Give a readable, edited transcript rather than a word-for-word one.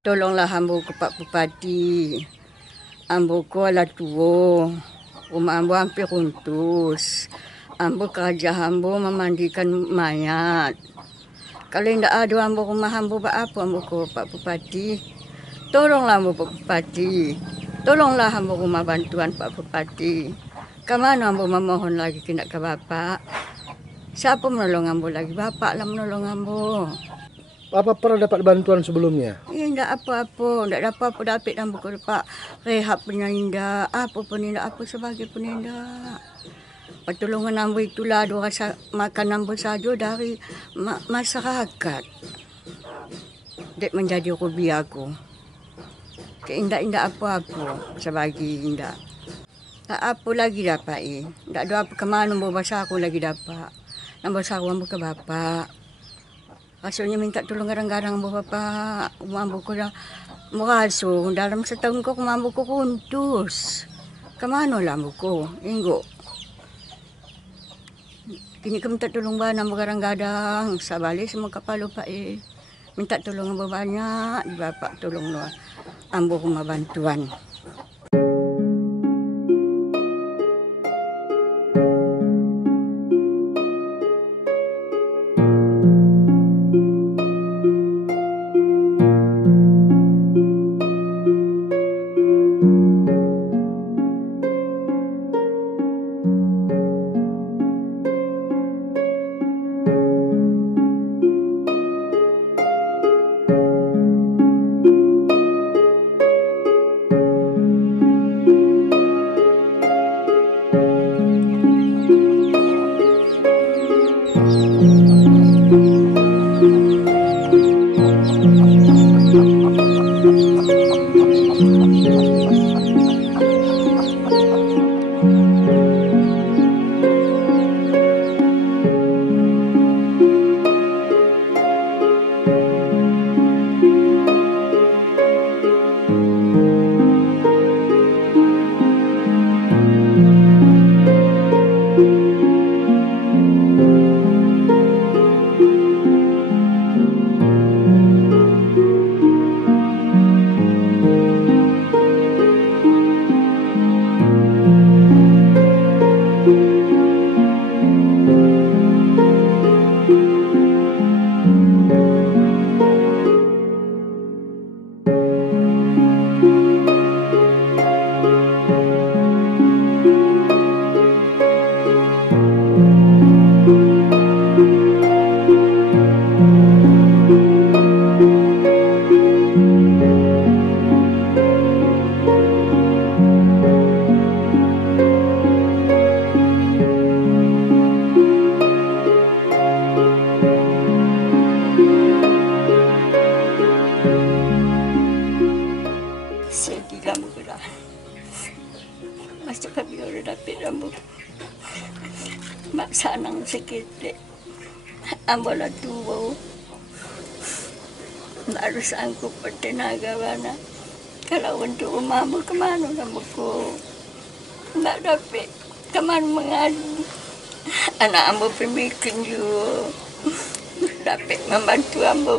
Tolonglah ambo ke Pak Bupati. Ambo ko ala tua. Rumah ambo hampir runtuh. Ambo kerja ambo memandikan mayat. Kalau tidak ada ambo rumah ambo apa ambo ko Pak Bupati. Tolonglah ambo Pak Bupati. Tolonglah ambo rumah bantuan Pak Bupati. Kemana ambo memohon lagi kena ke Bapak? Siapa menolong ambo lagi? Bapak lah menolong ambo. Apa pernah dapat bantuan sebelumnya? Tidak apa-apa, tidak dapat apa dapat ambo ke Pak. Rehab penindak, apa penindak, apa sebagai penindak. Pertolongan ambo itulah ada rasa makan ambo saja dari masyarakat. Dek menjadi Rubiyah aku. Indak apa-apa sebagai indak. Tak apa lagi dapat Tak ada apa kemana ambo bahasa aku lagi dapat. Ambo saru ambo ke Bapak. Rasanya minta tolong kadang-kadang ambo Bapak. Ambo ko dah merasa dalam setahun ko ambo ko runtuh. Kemana lah ambo ko? Inggo. Kini ko minta tolong banyak ambo kadang-kadang. Sabali semua kepala Pak minta tolong ambo banyak. Bapak tolong lo ambo rumah bantuan. Sanang sikit ambo la tuwo harus angkup tenaga mana kalau untuk rumah ambo kemana ambo ko nggak dapat kemana mengadu anak ambo pemikin juga dapat membantu ambo